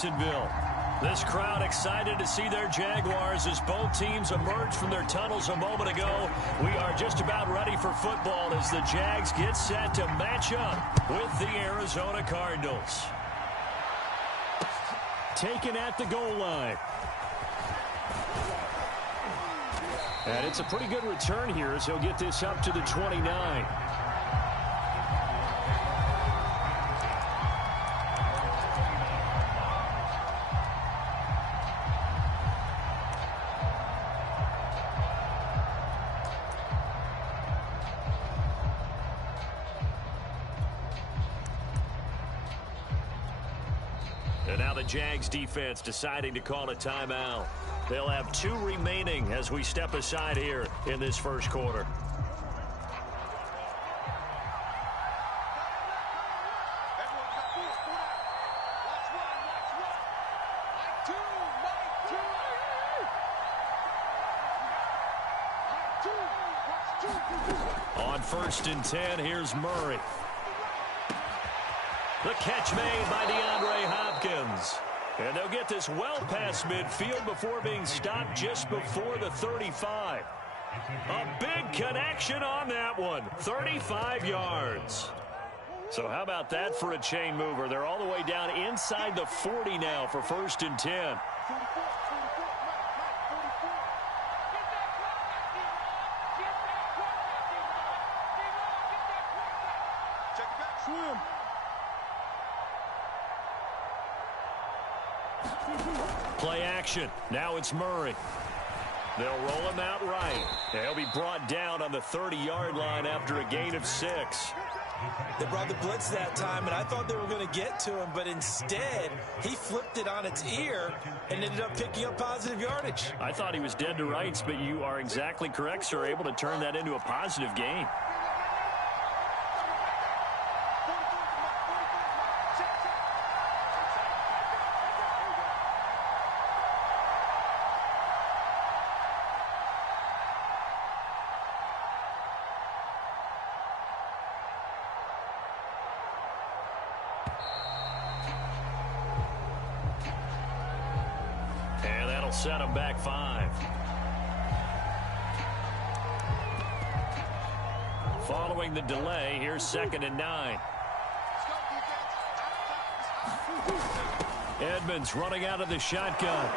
Jacksonville. This crowd excited to see their Jaguars as both teams emerge from their tunnels a moment ago. We are just about ready for football as the Jags get set to match up with the Arizona Cardinals. Taken at the goal line. And it's a pretty good return here as he'll get this up to the 29. And now the Jags defense deciding to call a timeout. They'll have 2 remaining as we step aside here in this first quarter. On 1st and 10, here's Murray. The catch made by DeAndre Hopkins. And they'll get this well past midfield before being stopped just before the 35. A big connection on that one. 35 yards. So how about that for a chain mover? They're all the way down inside the 40 now for 1st and 10. Play action. Now it's Murray. They'll roll him out right. He'll be brought down on the 30-yard line after a gain of 6. They brought the blitz that time, and I thought they were going to get to him, but instead, he flipped it on its ear and ended up picking up positive yardage. I thought he was dead to rights, but you are exactly correct, sir, able to turn that into a positive gain. Set him back 5. Following the delay, here's 2nd and 9. Edmonds running out of the shotgun.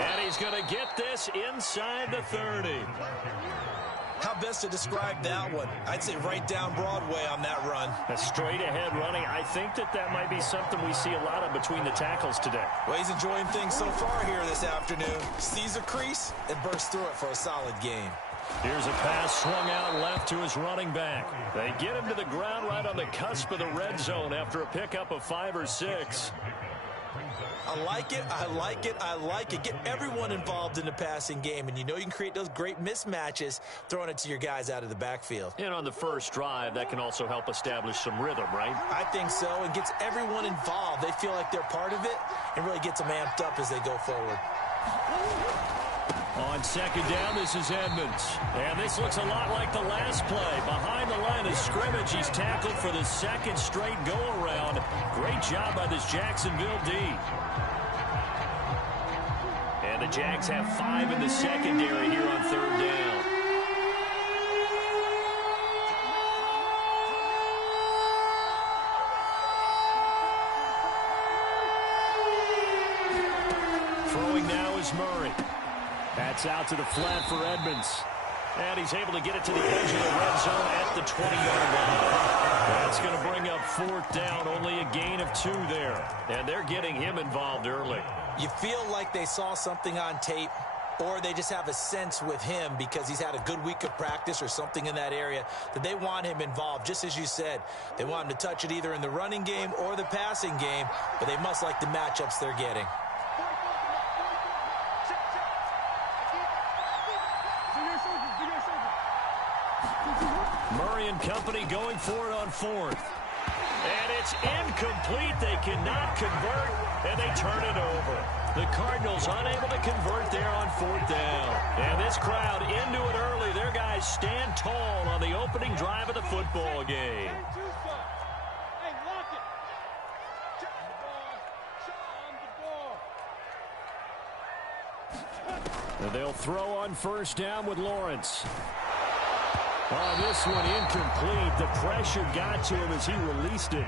And he's going to get this inside the 30. How best to describe that one? I'd say right down Broadway on that run. A straight-ahead running. I think that might be something we see a lot of between the tackles today. Well, he's enjoying things so far here this afternoon. Sees a crease and bursts through it for a solid gain. Here's a pass swung out left to his running back. They get him to the ground right on the cusp of the red zone after a pickup of 5 or 6. I like it, I like it, I like it. Get everyone involved in the passing game, and you know you can create those great mismatches throwing it to your guys out of the backfield. And on the first drive, that can also help establish some rhythm, right? I think so, and gets everyone involved. They feel like they're part of it and really gets them amped up as they go forward. On 2nd down, this is Edmonds. And this looks a lot like the last play. Behind the line of scrimmage, he's tackled for the 2nd straight go-around. Great job by this Jacksonville D. And the Jags have 5 in the secondary here on 3rd down. Throwing now is Murray. That's out to the flat for Edmonds. And he's able to get it to the edge of the red zone at the 20-yard line. That's going to bring up 4th down, only a gain of 2 there. And they're getting him involved early. You feel like they saw something on tape, or they just have a sense with him because he's had a good week of practice or something in that area that they want him involved. Just as you said, they want him to touch it either in the running game or the passing game, but they must like the matchups they're getting. Murray and company going for it on 4th. And it's incomplete. They cannot convert, and they turn it over. The Cardinals unable to convert there on 4th down. And this crowd into it early. Their guys stand tall on the opening drive of the football game. And they'll throw on first down with Lawrence. Oh, this one incomplete. The pressure got to him as he released it.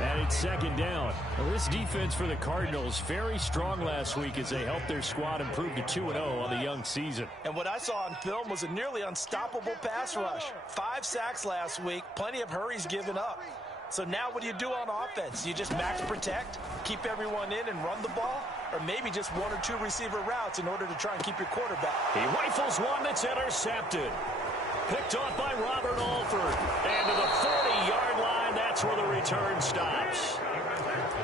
And it's second down. Well, this defense for the Cardinals, very strong last week as they helped their squad improve to 2-0 on the young season. And what I saw on film was a nearly unstoppable pass rush. 5 sacks last week, plenty of hurries given up. So now what do you do on offense? You just max protect, keep everyone in and run the ball? Or maybe just 1 or 2 receiver routes in order to try and keep your quarterback? He rifles one that's intercepted. Picked off by Robert Alford. And to the 40-yard line, that's where the return stops.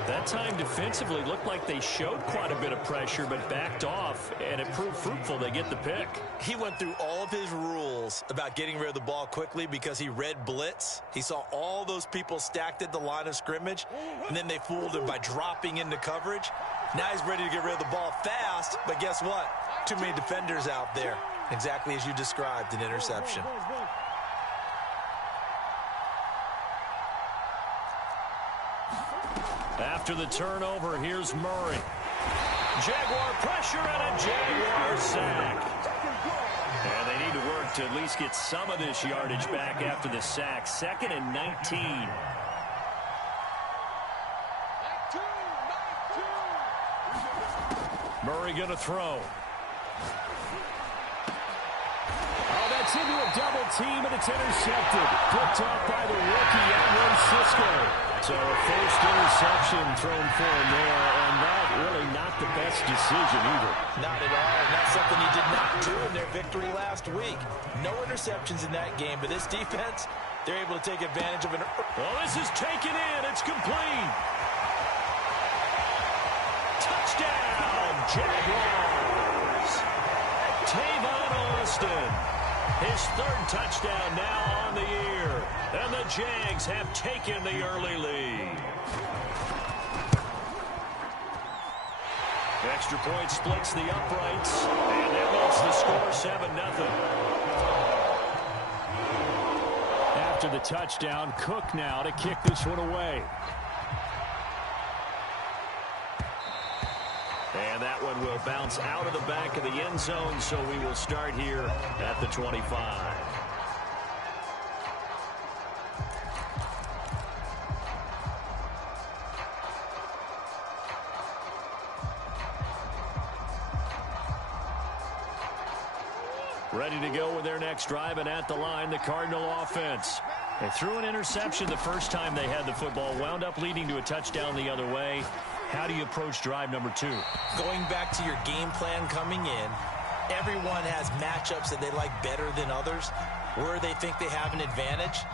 That time defensively looked like they showed quite a bit of pressure but backed off, and it proved fruitful. They get the pick. He went through all of his rules about getting rid of the ball quickly because he read blitz. He saw all those people stacked at the line of scrimmage, and then they fooled him by dropping into coverage. Now he's ready to get rid of the ball fast, but guess what? Too many defenders out there. Exactly as you described, an interception. After the turnover, here's Murray. Jaguar pressure and a Jaguar sack. And they need to work to at least get some of this yardage back after the sack. 2nd and 19. Murray going to throw. Oh, that's into a double team, and it's intercepted. Picked off by the rookie, Edwin Cisco. So a first interception thrown for him there, and that really not the best decision either. Not at all, and that's something he did not do in their victory last week. No interceptions in that game, but this defense, they're able to take advantage of it. Well, this is taken in. It's complete. Touchdown, Jaguars. Tavon Austin. His 3rd touchdown now on the year. And the Jags have taken the early lead. Extra point splits the uprights. And that makes the score 7-0. After the touchdown, Cook now to kick this one away. And that one will bounce out of the back of the end zone, so we will start here at the 25. Ready to go with their next drive, and at the line, the Cardinal offense. They threw an interception the first time they had the football, wound up leading to a touchdown the other way. How do you approach drive number 2? Going back to your game plan coming in, everyone has matchups that they like better than others. Where they think they have an advantage,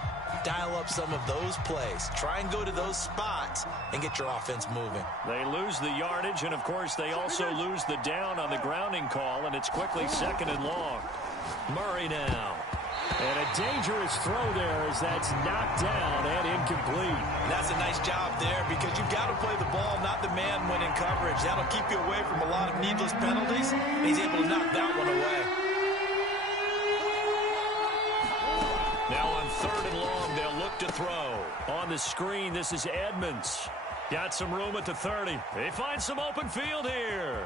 dial up some of those plays. Try and go to those spots and get your offense moving. They lose the yardage, and, of course, they also lose the down on the grounding call, and it's quickly 2nd and long. Murray now. And a dangerous throw there as that's knocked down and incomplete. That's a nice job there because you've got to play the ball, not the man when in coverage. That'll keep you away from a lot of needless penalties. He's able to knock that one away. Now on 3rd and long, they'll look to throw. On the screen, this is Edmonds. Got some room at the 30. They find some open field here.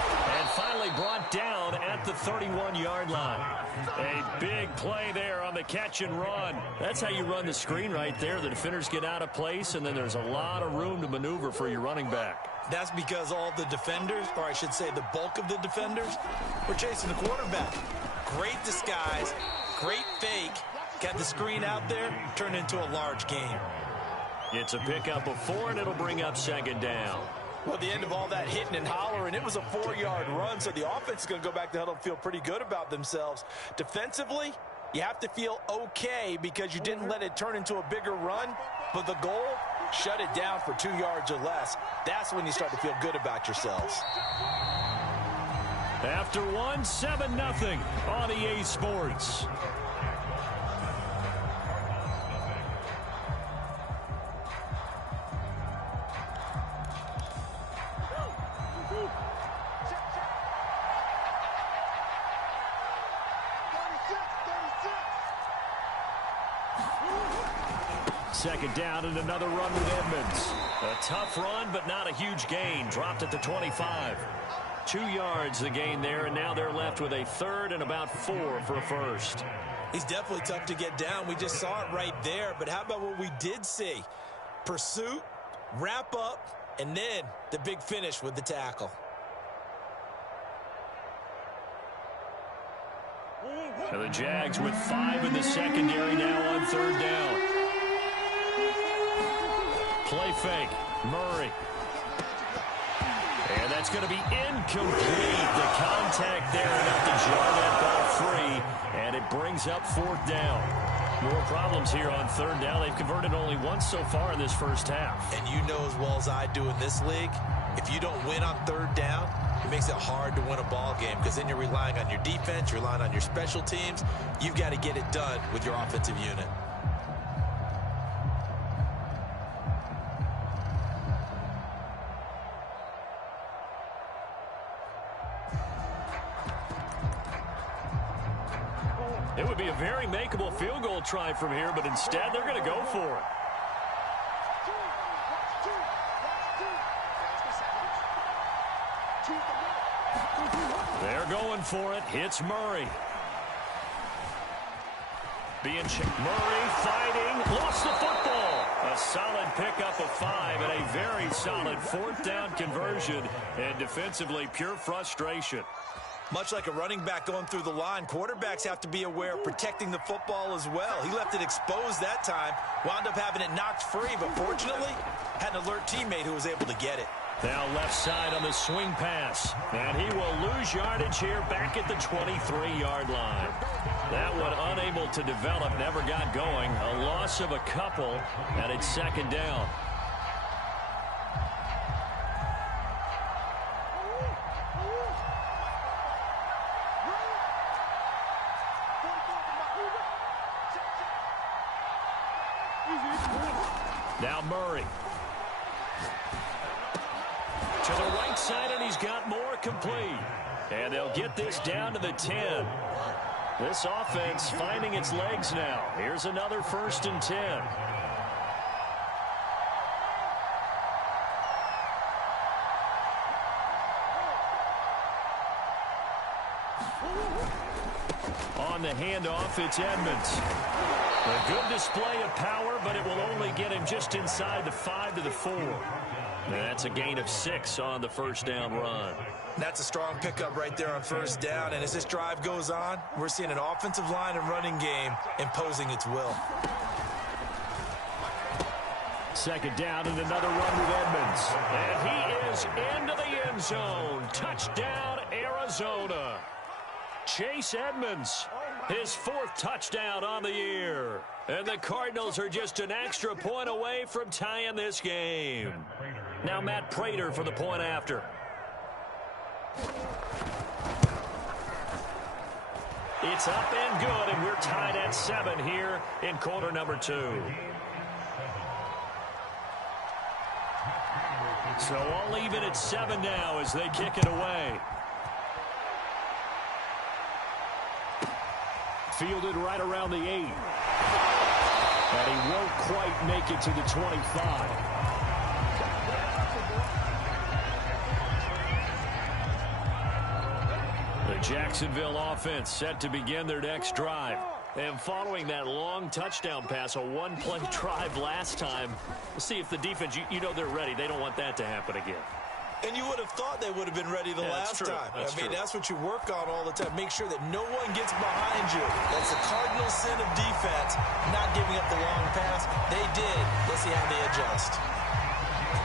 And finally brought down at the 31-yard line. A big play there on the catch and run. That's how you run the screen right there. The defenders get out of place, and then there's a lot of room to maneuver for your running back. That's because all the defenders, or I should say the bulk of the defenders, were chasing the quarterback. Great disguise, great fake. Got the screen out there, turned into a large gain. It's a pickup of 4, and it'll bring up 2nd down. Well, at the end of all that hitting and hollering, it was a 4-yard run, so the offense is going to go back to huddle and feel pretty good about themselves. Defensively, you have to feel okay because you didn't let it turn into a bigger run, but the goal, shut it down for 2 yards or less. That's when you start to feel good about yourselves. After 1, 7-0 on EA Sports. Second down and another run with Edmonds. A tough run, but not a huge gain. Dropped at the 25. 2 yards the gain there, and now they're left with a third and about 4 for a first. He's definitely tough to get down. We just saw it right there. But how about what we did see? Pursuit, wrap up, and then the big finish with the tackle. And the Jags with 5 in the secondary now on third down. Play fake. Murray. And that's going to be incomplete. The contact there enough to jar that ball free. And it brings up 4th down. More problems here on third down. They've converted only once so far in this first half. And you know as well as I do in this league, if you don't win on third down, it makes it hard to win a ball game because then you're relying on your defense, you're relying on your special teams. You've got to get it done with your offensive unit. It would be a very makeable field goal try from here, but instead they're going to go for it. They're going for it. Hits Murray. Murray fighting. Lost the football. A solid pickup of 5 and a very solid 4th down conversion. And defensively, pure frustration. Much like a running back going through the line, quarterbacks have to be aware of protecting the football as well. He left it exposed that time, wound up having it knocked free, but fortunately, had an alert teammate who was able to get it. Now left side on the swing pass. And he will lose yardage here back at the 23-yard line. That one unable to develop, never got going. A loss of a couple, and it's 2nd down. Now Murray. To the right side, and he's got more complete. And they'll get this down to the 10. This offense finding its legs now. Here's another 1st and 10. On the handoff, it's Edmonds. A good display of power, but it will only get him just inside the 5 to the 4. And that's a gain of 6 on the 1st down run. That's a strong pickup right there on 1st down. And as this drive goes on, we're seeing an offensive line and running game imposing its will. 2nd down and another run with Edmonds. And he is into the end zone. Touchdown, Arizona. Chase Edmonds, his 4th touchdown on the year. And the Cardinals are just an extra point away from tying this game. Now Matt Prater for the point after. It's up and good, and we're tied at 7 here in quarter number 2. So all even at 7 now as they kick it away. Fielded right around the 8. And he won't quite make it to the 25. The Jacksonville offense set to begin their next drive. And following that long touchdown pass, a one-play drive last time, we'll see if the defense, you know they're ready. They don't want that to happen again. And you would have thought they would have been ready the last time. I mean, that's what you work on all the time. Make sure that no one gets behind you. That's the cardinal sin of defense, not giving up the long pass. They did. Let's see how they adjust.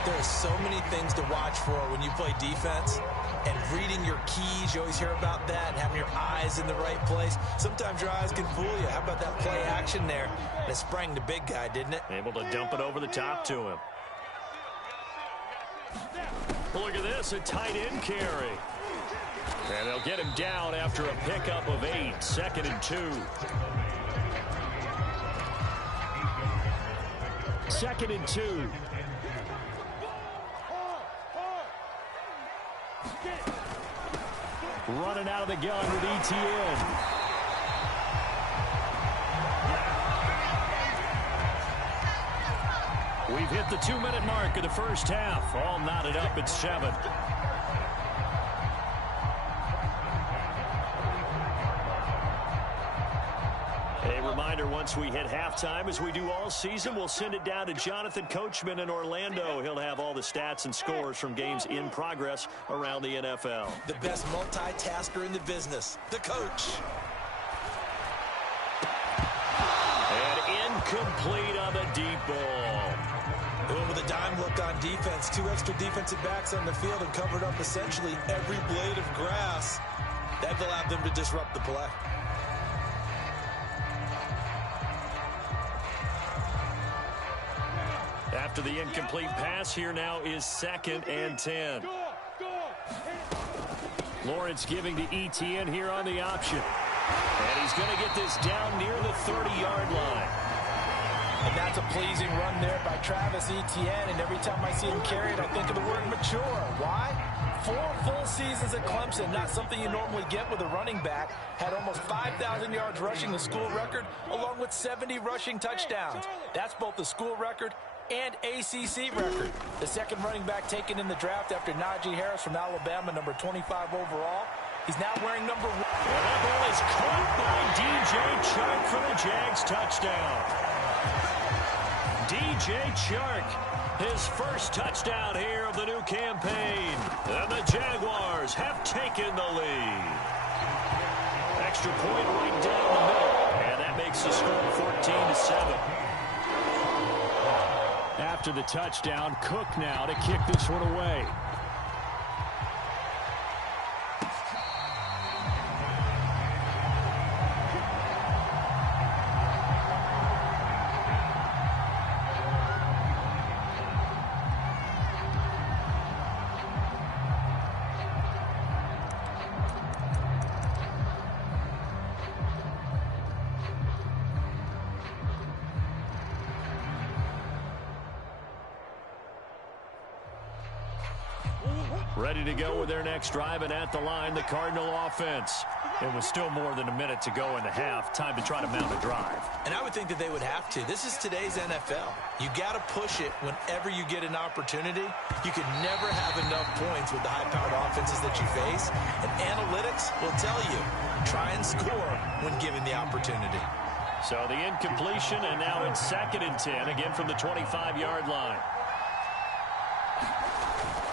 There are so many things to watch for when you play defense. And reading your keys, you always hear about that, and having your eyes in the right place. Sometimes your eyes can fool you. How about that play action there? That sprang the big guy, didn't it? Able to dump it over the top to him. Look at this, a tight end carry. And they'll get him down after a pickup of 8, 2nd and 2. 2nd and 2. Running out of the gun with ETN. We've hit the 2-minute mark of the first half. All knotted up at 7. here once we hit halftime. As we do all season, we'll send it down to Jonathan Coachman in Orlando. He'll have all the stats and scores from games in progress around the NFL. The best multitasker in the business, the coach. And incomplete on the deep ball. They went with a dime look on defense. 2 extra defensive backs on the field and covered up essentially every blade of grass. That allowed them to disrupt the play. After the incomplete pass, here now is 2nd and 10. Lawrence giving to Etienne here on the option. And he's going to get this down near the 30-yard line. And that's a pleasing run there by Travis Etienne. And every time I see him carry it, I think of the word mature. Why? 4 full seasons at Clemson, not something you normally get with a running back. Had almost 5,000 yards rushing, the school record, along with 70 rushing touchdowns. That's both the school record and ACC record. The second running back taken in the draft after Najee Harris from Alabama, number 25 overall. He's now wearing number 1. And that ball is caught by DJ Chark for the Jags touchdown. DJ Chark, his first touchdown here of the new campaign. And the Jaguars have taken the lead. Extra point right down the middle. And that makes the score 14-7. After the touchdown, Cook now to kick this one away. Ready to go with their next drive, and at the line, the Cardinal offense. It was still more than a minute to go in the half. Time to try to mount a drive. And I would think that they would have to. This is today's NFL. You got to push it whenever you get an opportunity. You can never have enough points with the high-powered offenses that you face. And analytics will tell you, try and score when given the opportunity. So the incompletion, and now it's 2nd and 10, again from the 25-yard line.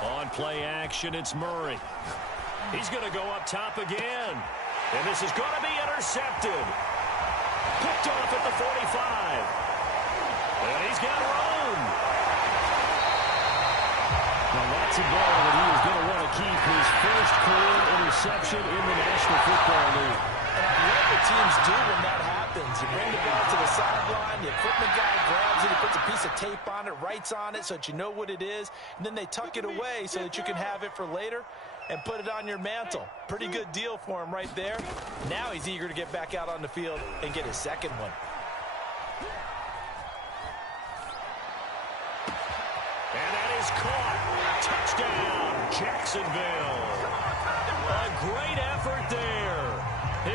On play action, it's Murray. He's going to go up top again. And this is going to be intercepted. Picked off at the 45. And he's got room. Now that's a ball that he is going to want to keep, his first career interception in the National Football League. And I love what teams do when that happens. You bring the ball to the sideline, the equipment guy grabs it, he puts a piece of tape on it, writes on it so that you know what it is, and then they tuck it away so that you can have it for later and put it on your mantle. Pretty good deal for him right there. Now he's eager to get back out on the field and get his second one. And that is caught. Touchdown, Jacksonville. A great effort there.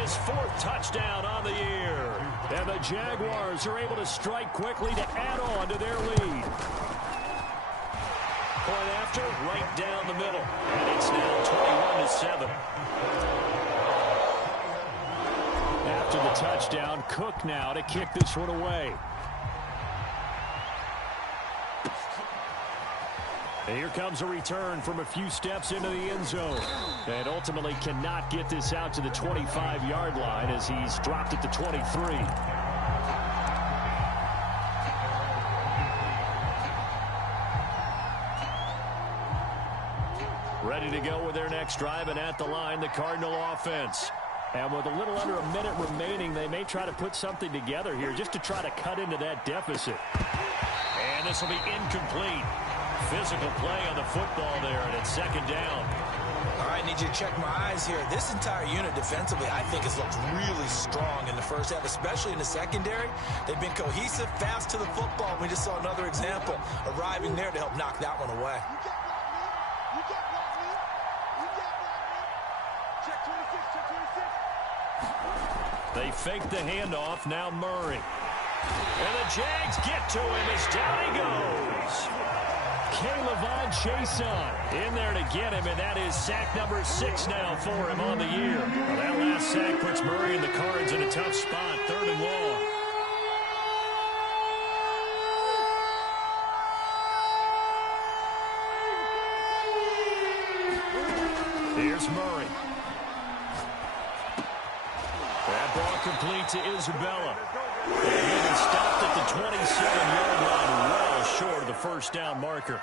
His 4th touchdown on the year. And the Jaguars are able to strike quickly to add on to their lead. Point after, right down the middle. And it's now 21-7. After the touchdown, Cook now to kick this one away. And here comes a return from a few steps into the end zone. And ultimately cannot get this out to the 25-yard line as he's dropped at the 23. Ready to go with their next drive, and at the line, the Cardinal offense. And with a little under a minute remaining, they may try to put something together here just to try to cut into that deficit. And this will be incomplete. Physical play on the football there, and it's 2nd down. All right, I need you to check my eyes here. This entire unit defensively, I think, has looked really strong in the first half, especially in the secondary. They've been cohesive, fast to the football. We just saw another example arriving there to help knock that one away. They fake the handoff, now Murray. And the Jags get to him as down he goes. K'Lavon Chaisson in there to get him, and that is sack number 6 now for him on the year. Well, that last sack puts Murray and the Cards in a tough spot, 3rd and long. Here's Murray. That ball complete to Isabella. And he was stopped at the 27-yard line, well short of the first down marker.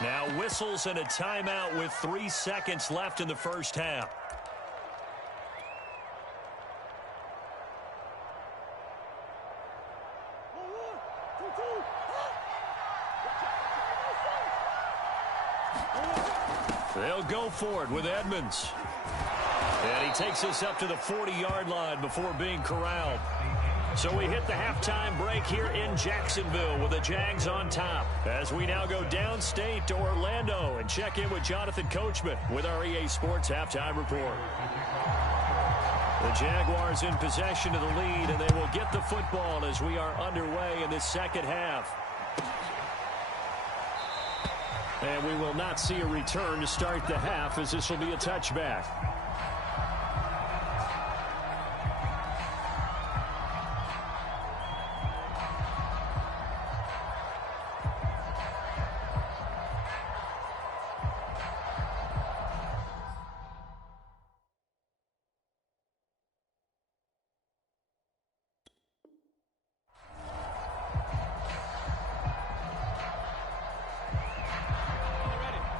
Now whistles and a timeout with 3 seconds left in the first half. They'll go for it with Edmonds. And he takes us up to the 40-yard line before being corralled. So we hit the halftime break here in Jacksonville with the Jags on top. As we now go downstate to Orlando and check in with Jonathan Coachman with our EA Sports Halftime Report. The Jaguars in possession of the lead, and they will get the football as we are underway in this second half. And we will not see a return to start the half, as this will be a touchback.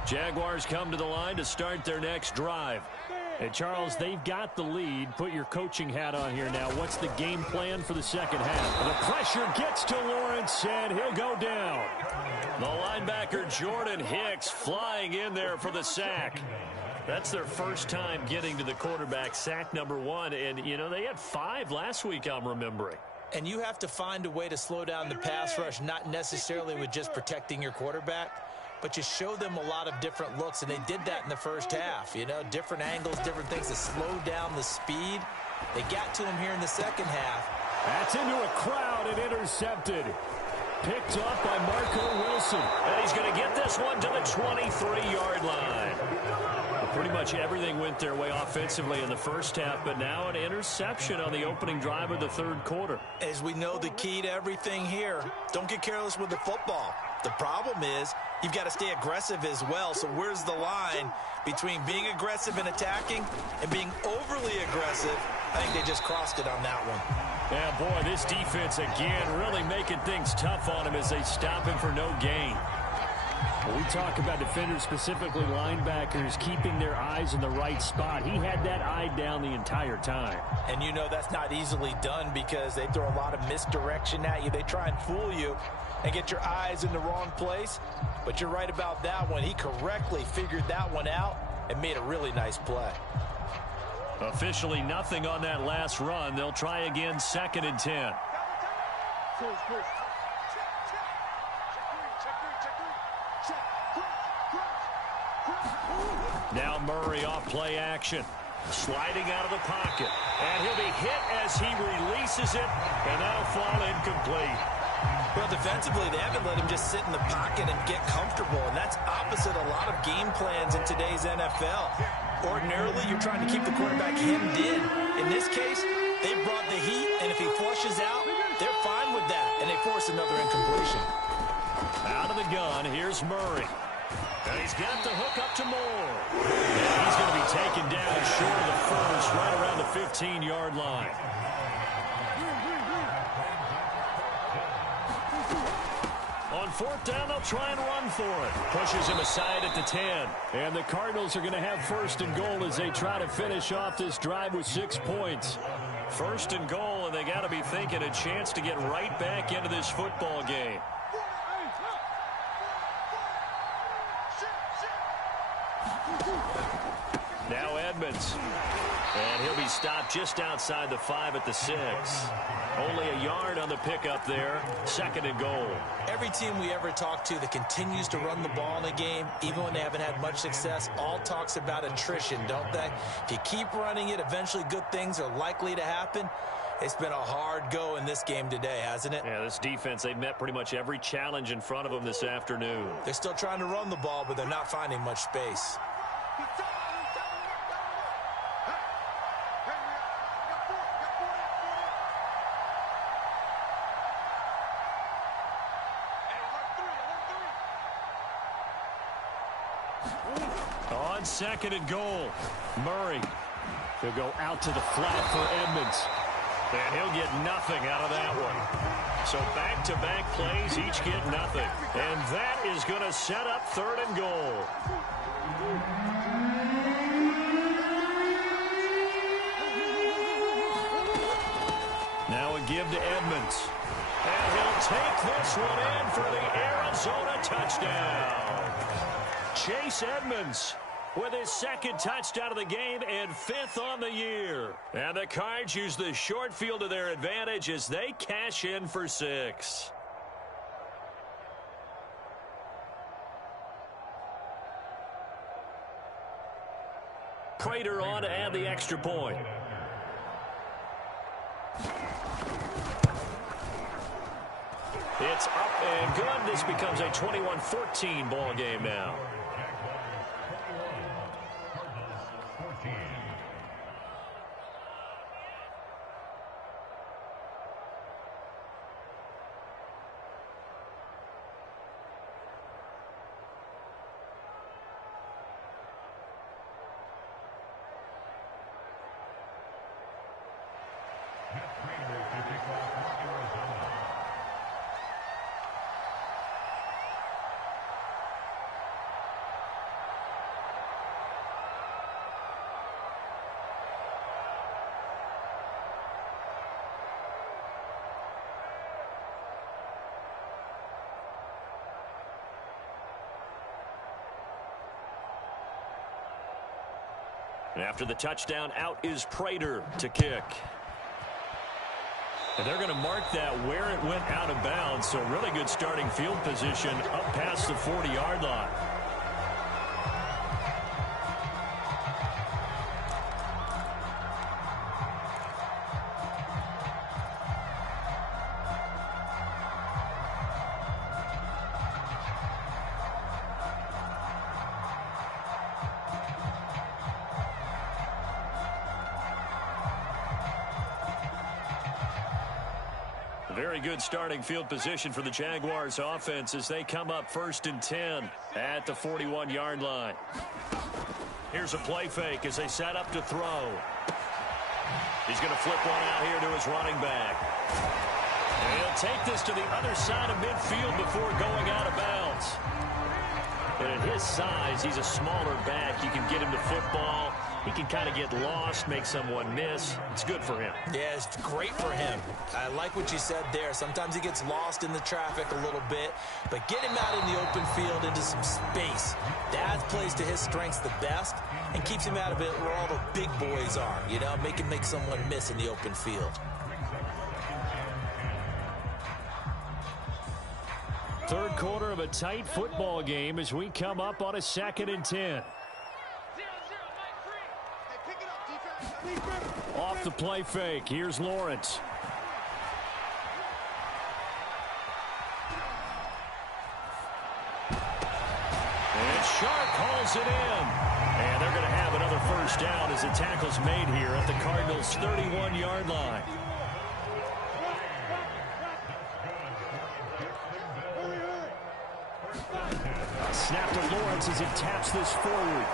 Jaguars come to the line to start their next drive. And Charles, they've got the lead. Put your coaching hat on here now. What's the game plan for the second half? The pressure gets to Lawrence, and he'll go down. The linebacker Jordan Hicks flying in there for the sack. That's their first time getting to the quarterback, sack number 1. And, you know, they had 5 last week, I'm remembering. And you have to find a way to slow down the pass rush, not necessarily with just protecting your quarterback, but you show them a lot of different looks, and they did that in the first half. You know, different angles, different things to slow down the speed. They got to him here in the second half. That's into a crowd and intercepted. Picked up by Marco Wilson. And he's going to get this one to the 23-yard line. Pretty much everything went their way offensively in the first half, but now an interception on the opening drive of the third quarter. As we know, the key to everything here, don't get careless with the football. The problem is you've got to stay aggressive as well. So where's the line between being aggressive and attacking and being overly aggressive? I think they just crossed it on that one. Yeah, boy, this defense again really making things tough on him as they stop him for no gain. When we talk about defenders, specifically linebackers, keeping their eyes in the right spot, he had that eye down the entire time. And you know that's not easily done because they throw a lot of misdirection at you. They try and fool you and get your eyes in the wrong place. But you're right about that one. He correctly figured that one out and made a really nice play. Officially nothing on that last run. They'll try again, 2nd and 10. Now Murray off play action. Sliding out of the pocket. And he'll be hit as he releases it, and that'll fall incomplete. Well, defensively, they haven't let him just sit in the pocket and get comfortable, and that's opposite a lot of game plans in today's NFL. Ordinarily, you're trying to keep the quarterback hemmed in. In this case, they brought the heat, and if he flushes out, they're fine with that, and they force another incompletion. Out of the gun, here's Murray. And he's got the hook up to Moore. And he's going to be taken down short of the first, right around the 15-yard line. On 4th down, they'll try and run for it. Pushes him aside at the 10. And the Cardinals are going to have 1st and goal as they try to finish off this drive with 6 points. 1st and goal, and they got to be thinking a chance to get right back into this football game. Now Edmonds. And he'll be stopped just outside the 5 at the 6. Only a yard on the pickup there. 2nd and goal. Every team we ever talk to that continues to run the ball in a game, even when they haven't had much success, all talks about attrition, don't they? If you keep running it, eventually good things are likely to happen. It's been a hard go in this game today, hasn't it? Yeah, this defense, they've met pretty much every challenge in front of them this afternoon. They're still trying to run the ball, but they're not finding much space. on 2nd and goal. Murray. He'll go out to the flat for Edmonds. And he'll get nothing out of that one. So back-to-back plays, each get nothing. And that is going to set up 3rd and goal. Now a give to Edmonds. And he'll take this one in for the Arizona touchdown. Chase Edmonds with his 2nd touchdown of the game and 5th on the year. And the Cards use the short field to their advantage as they cash in for 6. Prater on to add the extra point. It's up and good. This becomes a 21-14 ball game now. After the touchdown, out is Prater to kick. And they're going to mark that where it went out of bounds. So really good starting field position up past the 40-yard line. Very good starting field position for the Jaguars offense as they come up 1st and 10 at the 41-yard line. Here's a play fake as they set up to throw. He's going to flip one out here to his running back. And he'll take this to the other side of midfield before going out of bounds. And at his size, he's a smaller back. You can get him to football. He can kind of get lost, make someone miss. It's good for him. Yeah, it's great for him. I like what you said there. Sometimes he gets lost in the traffic a little bit, but get him out in the open field into some space. That plays to his strengths the best and keeps him out of it where all the big boys are. You know, make him make someone miss in the open field. Third quarter of a tight football game as we come up on a 2nd and 10. Off the play fake. Here's Lawrence. And Sharp hauls it in. And they're going to have another first down as the tackle's made here at the Cardinals' 31-yard line. Snap to Lawrence as he taps this forward.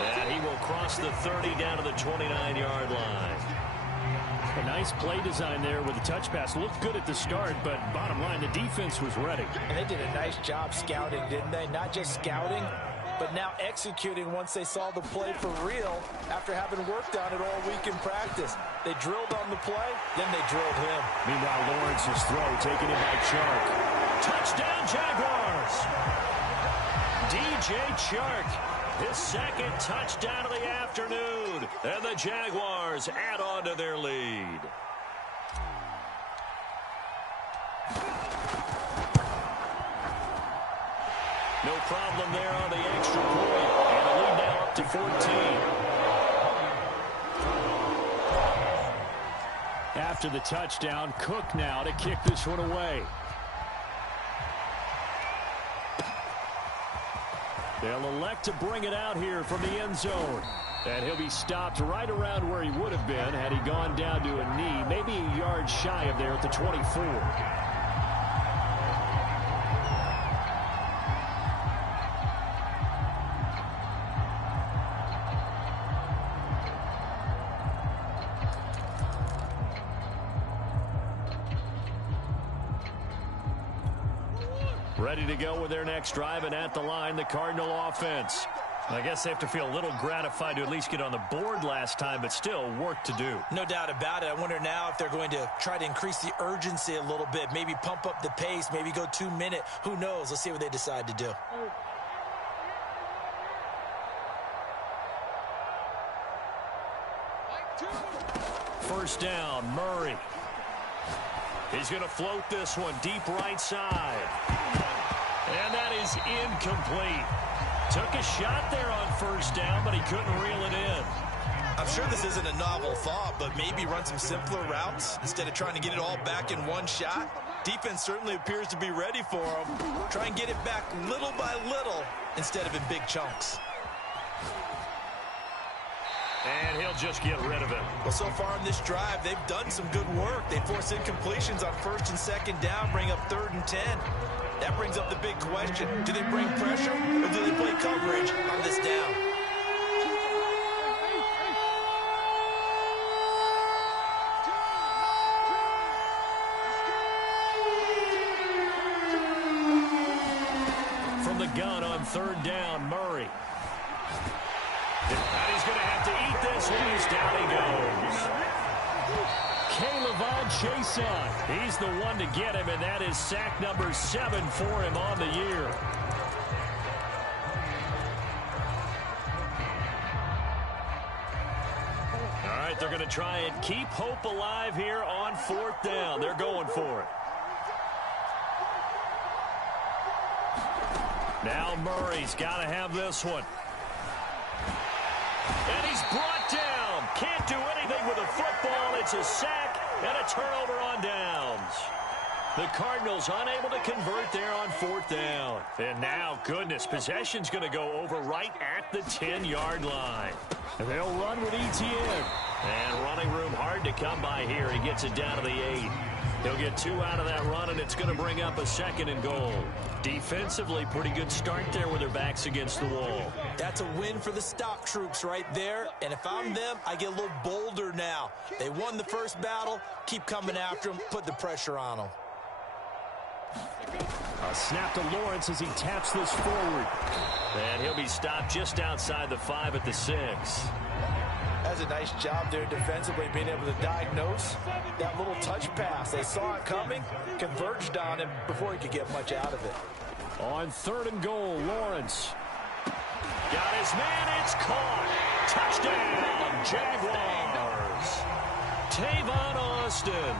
And he will cross the 30 down to the 29-yard line. A nice play design there with the touch pass. Looked good at the start, but bottom line, the defense was ready. And they did a nice job scouting, didn't they? Not just scouting, but now executing once they saw the play for real after having worked on it all week in practice. They drilled on the play, then they drilled him. Meanwhile, Lawrence's throw taken in by Chark. Touchdown, Jaguars! DJ Chark, his 2nd touchdown of the afternoon. And the Jaguars add on to their lead. No problem there on the extra point. And the lead now up to 14. After the touchdown, Cook now to kick this one away. They'll elect to bring it out here from the end zone. And he'll be stopped right around where he would have been had he gone down to a knee, maybe a yard shy of there at the 24. Ready to go with their next drive, and at the line, the Cardinal offense. I guess they have to feel a little gratified to at least get on the board last time, but still work to do. No doubt about it. I wonder now if they're going to try to increase the urgency a little bit, maybe pump up the pace, maybe go 2 minute. Who knows? Let's see what they decide to do. First down, Murray. He's going to float this one deep right side. And that is incomplete. Took a shot there on first down, but he couldn't reel it in. I'm sure this isn't a novel thought, but maybe run some simpler routes instead of trying to get it all back in one shot. Defense certainly appears to be ready for him. Try and get it back little by little instead of in big chunks. And he'll just get rid of it. Well, so far in this drive, they've done some good work. They force incompletions on first and second down, bring up 3rd and 10. That brings up the big question. Do they bring pressure or do they play coverage on this down? From the gun on 3rd down, Murray. And he's going to have to eat this one as down he goes. Caleb Chason, he's the one to get him, and that is sack number 7 for him on the year. All right, they're going to try and keep hope alive here on 4th down. They're going for it. Now Murray's got to have this one. And he's brought down. Can't do anything with a football. It's a sack and a turnover on downs. The Cardinals unable to convert there on 4th down. And now, goodness, possession's going to go over right at the 10-yard line. And they'll run with ETN. And running room hard to come by here. He gets it down to the 8. He'll get 2 out of that run, and it's going to bring up a 2nd and goal. Defensively, pretty good start there with their backs against the wall. That's a win for the stock troops right there. And if I'm them, I get a little bolder now. They won the first battle. Keep coming after them. Put the pressure on them. A snap to Lawrence as he taps this forward. And he'll be stopped just outside the 5 at the 6. That's a nice job there defensively, being able to diagnose that little touch pass. They saw it coming, converged on him before he could get much out of it. On 3rd and goal, Lawrence. Got his man, it's caught. Touchdown, Jaguars. Tavon Austin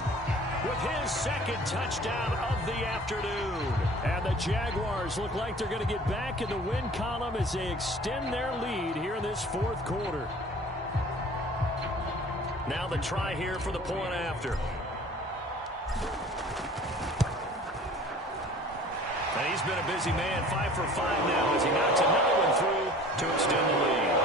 with his 2nd touchdown of the afternoon. And the Jaguars look like they're going to get back in the win column as they extend their lead here in this 4th quarter. Now the try here for the point after. And he's been a busy man, 5 for 5 now as he knocks another one through to extend the lead.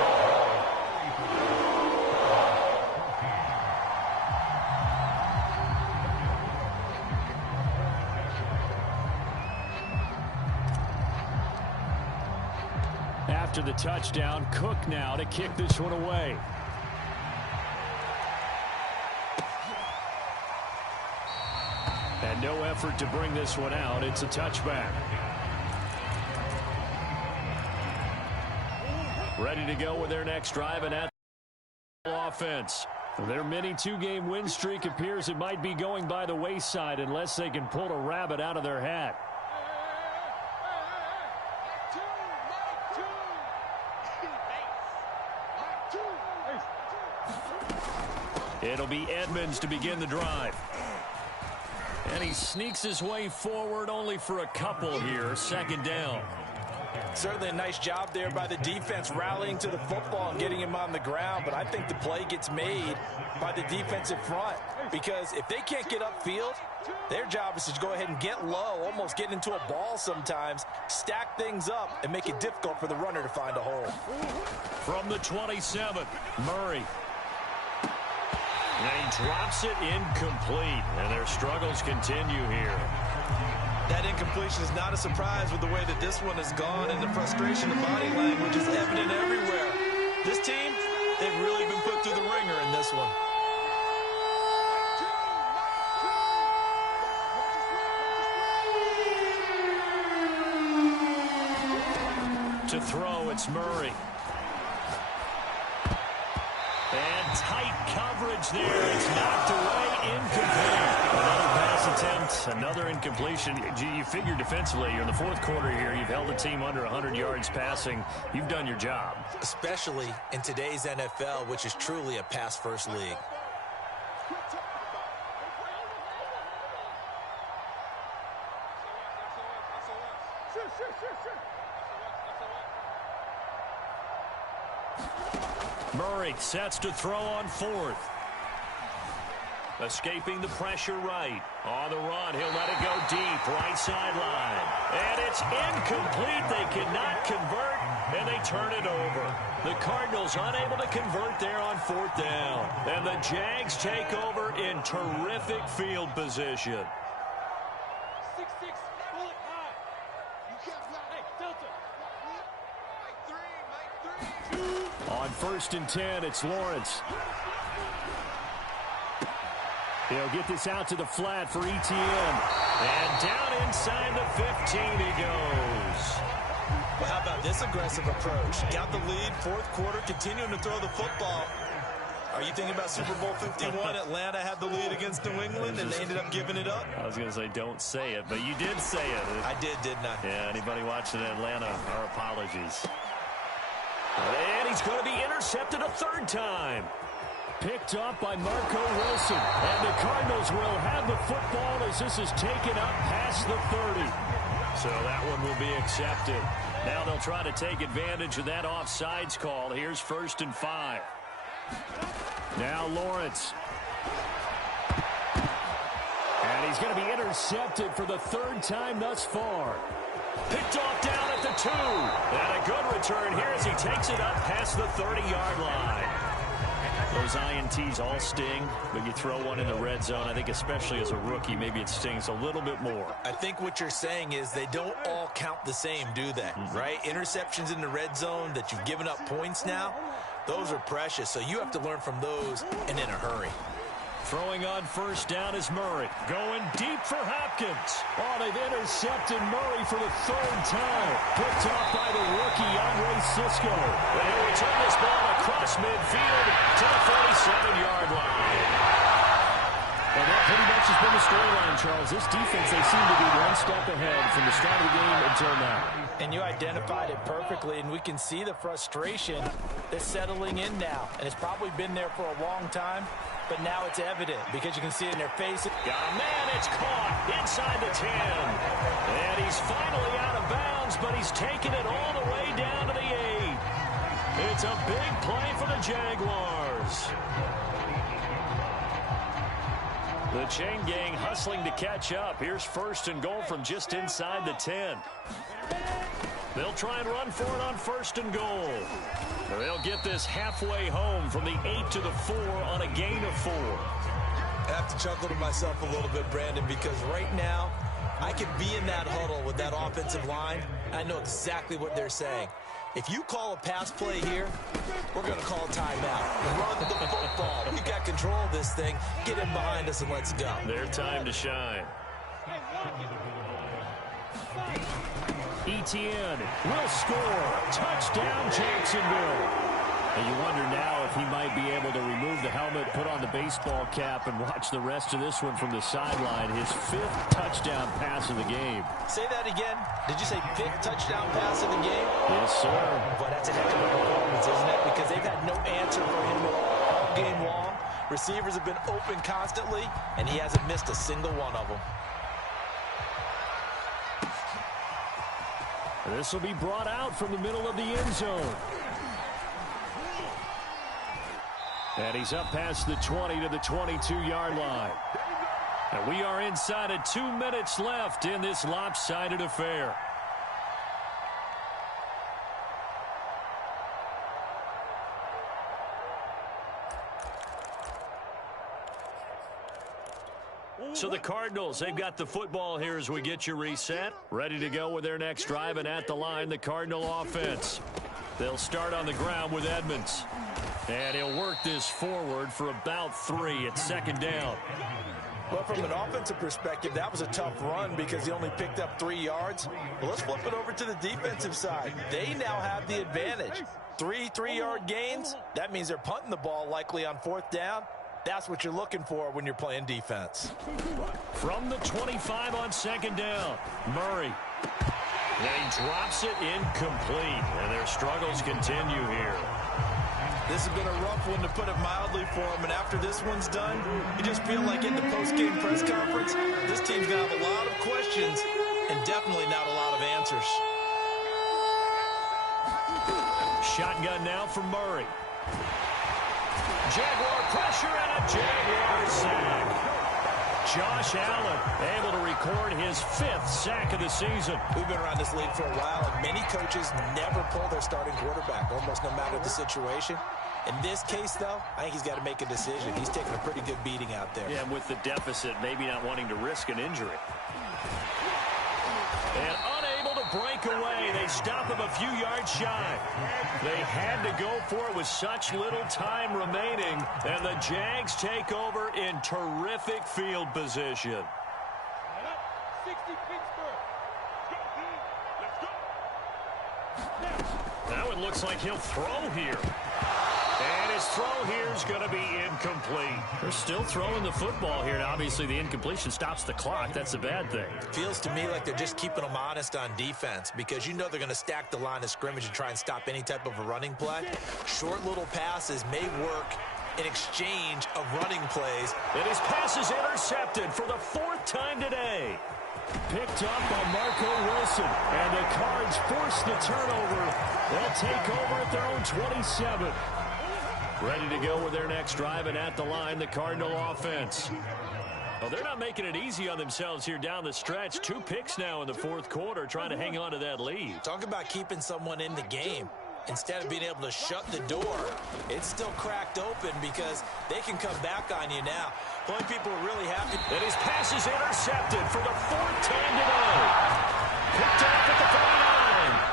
After the touchdown, Cook now to kick this one away. And no effort to bring this one out. It's a touchback. Ready to go with their next drive, and at the offense. Their mini 2-game win streak appears it might be going by the wayside unless they can pull a rabbit out of their hat. It'll be Edmonds to begin the drive. And he sneaks his way forward only for a couple here. 2nd down. Certainly a nice job there by the defense rallying to the football and getting him on the ground. But I think the play gets made by the defensive front. Because if they can't get upfield, their job is to go ahead and get low, almost get into a ball sometimes, stack things up, and make it difficult for the runner to find a hole. From the 27, Murray. And he drops it incomplete, and their struggles continue here. That incompletion is not a surprise with the way that this one has gone, and the frustration of body language is evident everywhere. This team, they've really been put through the ringer in this one. To throw, it's Murray. And tight coverage there. It's knocked away, incomplete. Another pass attempt, another incompletion. You figure defensively, you're in the fourth quarter here. You've held a team under 100 yards passing. You've done your job. Especially in today's NFL, which is truly a pass-first league. Murray sets to throw on fourth. Escaping the pressure right. On the run, he'll let it go deep, right sideline. And it's incomplete. They cannot convert, and they turn it over. The Cardinals unable to convert there on fourth down. And the Jags take over in terrific field position. On 1st and 10, it's Lawrence. He'll get this out to the flat for ETN. And down inside the 15 he goes. Well, how about this aggressive approach? Got the lead, fourth quarter, continuing to throw the football. Are you thinking about Super Bowl 51? Atlanta had the lead against New England, and they ended up giving it up? I was going to say don't say it, but you did say it. I did, didn't I? Yeah, anybody watching Atlanta, our apologies. And he's going to be intercepted a third time. Picked up by Marco Wilson. And the Cardinals will have the football as this is taken up past the 30. So that one will be accepted. Now they'll try to take advantage of that offsides call. Here's 1st and 5. Now Lawrence. And he's going to be intercepted for the third time thus far. Picked off down at the 2. And a good return here as he takes it up past the 30-yard line. Those INTs all sting, but you throw one in the red zone. I think especially as a rookie, maybe it stings a little bit more. I think what you're saying is they don't all count the same, do they? Right? Interceptions in the red zone that you've given up points now, those are precious. So you have to learn from those and in a hurry. Throwing on 1st down is Murray. Going deep for Hopkins. Oh, they've intercepted Murray for the third time. Picked off by the rookie, Andre Sisco. And he'll return this ball across midfield to the 47-yard line. And that pretty much has been the storyline, Charles. This defense, they seem to be one step ahead from the start of the game until now. And you identified it perfectly, and we can see the frustration that's settling in now. And it's probably been there for a long time. But now it's evident because you can see it in their faces. Got a man, it's caught inside the 10. And he's finally out of bounds, but he's taken it all the way down to the 8. It's a big play for the Jaguars. The chain gang hustling to catch up. Here's 1st and goal from just inside the 10. They'll try and run for it on 1st and goal. They'll get this halfway home from the 8 to the 4 on a gain of 4. I have to chuckle to myself a little bit, Brandon, because right now I could be in that huddle with that offensive line. I know exactly what they're saying. If you call a pass play here, we're going to call a timeout. Run the football. We got control of this thing. Get in behind us and let's go. Their time to shine. ETN will score. Touchdown, Jacksonville. And you wonder now if he might be able to remove the helmet, put on the baseball cap, and watch the rest of this one from the sideline. His 5th touchdown pass of the game. Say that again. Did you say 5th touchdown pass of the game? Yes, sir. But that's a heck of a performance, isn't it? Because they've had no answer for him all game long. Receivers have been open constantly, and he hasn't missed a single one of them. This will be brought out from the middle of the end zone. And he's up past the 20 to the 22-yard line. And we are inside of 2 minutes left in this lopsided affair. So the Cardinals, they've got the football here as we get you reset. Ready to go with their next drive, and at the line, the Cardinal offense. They'll start on the ground with Edmonds. And he'll work this forward for about 3 at 2nd down. Well, from an offensive perspective, that was a tough run because he only picked up 3 yards. Well, let's flip it over to the defensive side. They now have the advantage. 3 3-yard gains, that means they're punting the ball likely on 4th down. That's what you're looking for when you're playing defense. From the 25 on 2nd down, Murray. Then he drops it incomplete, and their struggles continue here. This has been a rough one, to put it mildly, for him. And after this one's done, you just feel like in the post-game press conference, this team's going to have a lot of questions and definitely not a lot of answers. Shotgun now for Murray. Jaguar pressure and a Jaguar sack. Josh Allen able to record his 5th sack of the season. We've been around this league for a while, and many coaches never pull their starting quarterback, almost no matter the situation. In this case, though, I think he's got to make a decision. He's taking a pretty good beating out there. Yeah, and with the deficit, maybe not wanting to risk an injury. And unable to break away. They stop him a few yards shy. They had to go for it with such little time remaining, and the Jags take over in terrific field position. Now it looks like he'll throw here. And his throw here is going to be incomplete. They're still throwing the football here, and obviously the incompletion stops the clock. That's a bad thing. Feels to me like they're just keeping them honest on defense, because you know they're going to stack the line of scrimmage and try and stop any type of a running play. Short little passes may work in exchange of running plays. And his pass is intercepted for the 4th time today. Picked up by Marco Wilson, and the Cards force the turnover. They'll take over at their own 27. Ready to go with their next drive, and at the line, the Cardinal offense. Well, they're not making it easy on themselves here down the stretch. 2 picks now in the 4th quarter, trying to hang on to that lead. Talk about keeping someone in the game. Instead of being able to shut the door, it's still cracked open because they can come back on you now. The only people are really happy. And his pass is intercepted for the 4th time today. Picked off at the 49.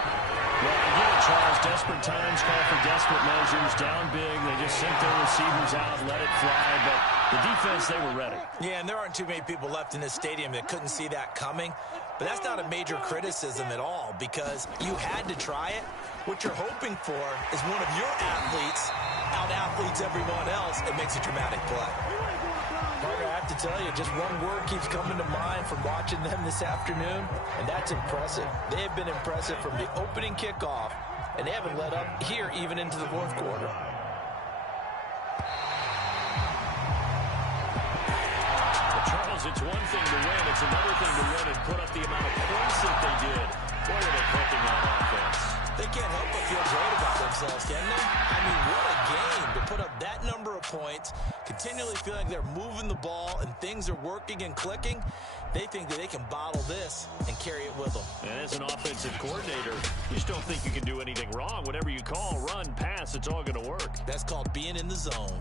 Well, again, Charles, desperate times call for desperate measures. Down big, they just sent their receivers out, let it fly. But the defense, they were ready. Yeah, and there aren't too many people left in this stadium that couldn't see that coming. But that's not a major criticism at all, because you had to try it. What you're hoping for is one of your athletes out-athletes everyone else and makes a dramatic play. Parker, I have to tell you, just one word keeps coming to mind from watching them this afternoon, and that's impressive. They have been impressive from the opening kickoff, and they haven't let up here even into the 4th quarter. Charles, it's one thing to win. It's another thing to win and put up the amount of points that they did. Boy, are they clicking on offense. They can't help but feel great about themselves, can they? I mean, what a game to put up that number of points, continually feeling they're moving the ball and things are working and clicking. They think that they can bottle this and carry it with them. And as an offensive coordinator, you just don't think you can do anything wrong. Whatever you call, run, pass, it's all going to work. That's called being in the zone.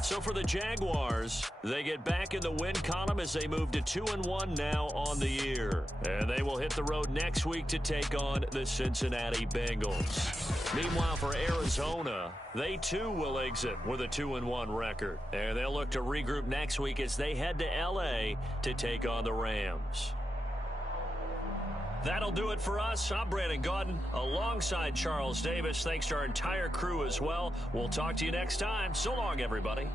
So for the Jaguars, they get back in the win column as they move to 2-1 now on the year. And they will hit the road next week to take on the Cincinnati Bengals. Meanwhile, for Arizona, they too will exit with a 2-1 record. And they'll look to regroup next week as they head to L.A. to take on the Rams. That'll do it for us. I'm Brandon Gaudin alongside Charles Davis. Thanks to our entire crew as well. We'll talk to you next time. So long, everybody.